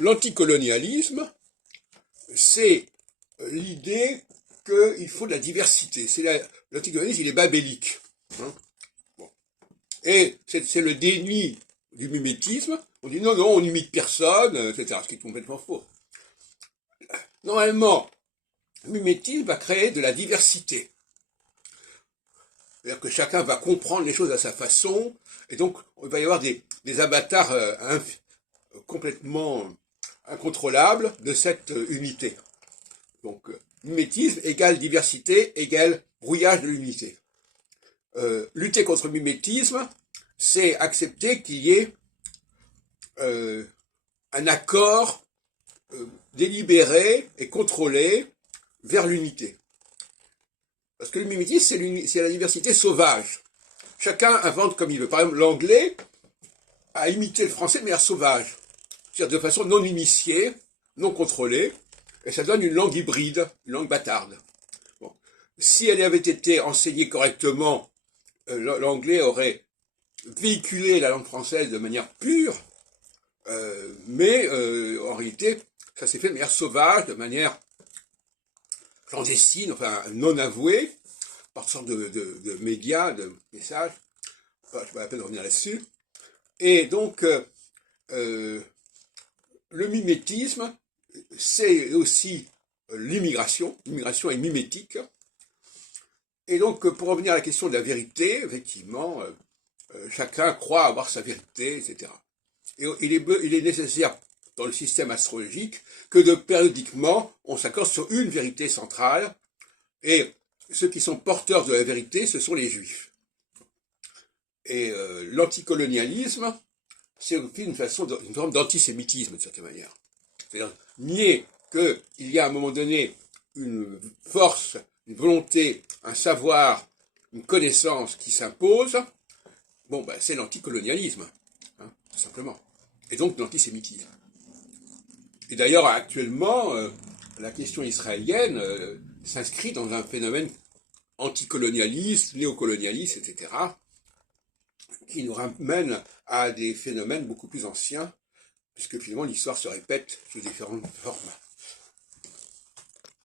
L'anticolonialisme, c'est l'idée qu'il faut de la diversité. L'anticolonialisme, il est babélique. Hein. Bon. Et c'est le déni du mimétisme. On dit non, non, on n'imite personne, etc. Ce qui est complètement faux. Normalement, le mimétisme va créer de la diversité. C'est-à-dire que chacun va comprendre les choses à sa façon, et donc il va y avoir des avatars complètement incontrôlables de cette unité. Donc, mimétisme égale diversité égale brouillage de l'unité. Lutter contre le mimétisme, c'est accepter qu'il y ait un accord délibéré et contrôlé vers l'unité. Parce que le mimétisme, c'est la diversité sauvage. Chacun invente comme il veut. Par exemple, l'anglais a imité le français de manière sauvage. C'est-à-dire de façon non initiée, non contrôlée, et ça donne une langue hybride, une langue bâtarde. Bon. Si elle avait été enseignée correctement, l'anglais aurait véhiculé la langue française de manière pure, mais en réalité, ça s'est fait de manière sauvage, de manière clandestine, enfin non avouée, par toutes sortes de médias, de messages. Enfin, je ne vais pas la peine de revenir là-dessus. Et donc, le mimétisme, c'est aussi l'immigration. L'immigration est mimétique. Et donc, pour revenir à la question de la vérité, effectivement, chacun croit avoir sa vérité, etc. Et il est nécessaire dans le système astrologique que périodiquement, on s'accorde sur une vérité centrale, et ceux qui sont porteurs de la vérité, ce sont les juifs. Et l'anticolonialisme, c'est aussi une forme d'antisémitisme, de certaine manière. C'est-à-dire nier qu'il y a à un moment donné une force, une volonté, un savoir, une connaissance qui s'impose, bon, ben, c'est l'anticolonialisme, hein, tout simplement. Et donc l'antisémitisme. Et d'ailleurs, actuellement, la question israélienne s'inscrit dans un phénomène anticolonialiste, néocolonialiste, etc., qui nous ramène à des phénomènes beaucoup plus anciens, puisque finalement l'histoire se répète sous différentes formes.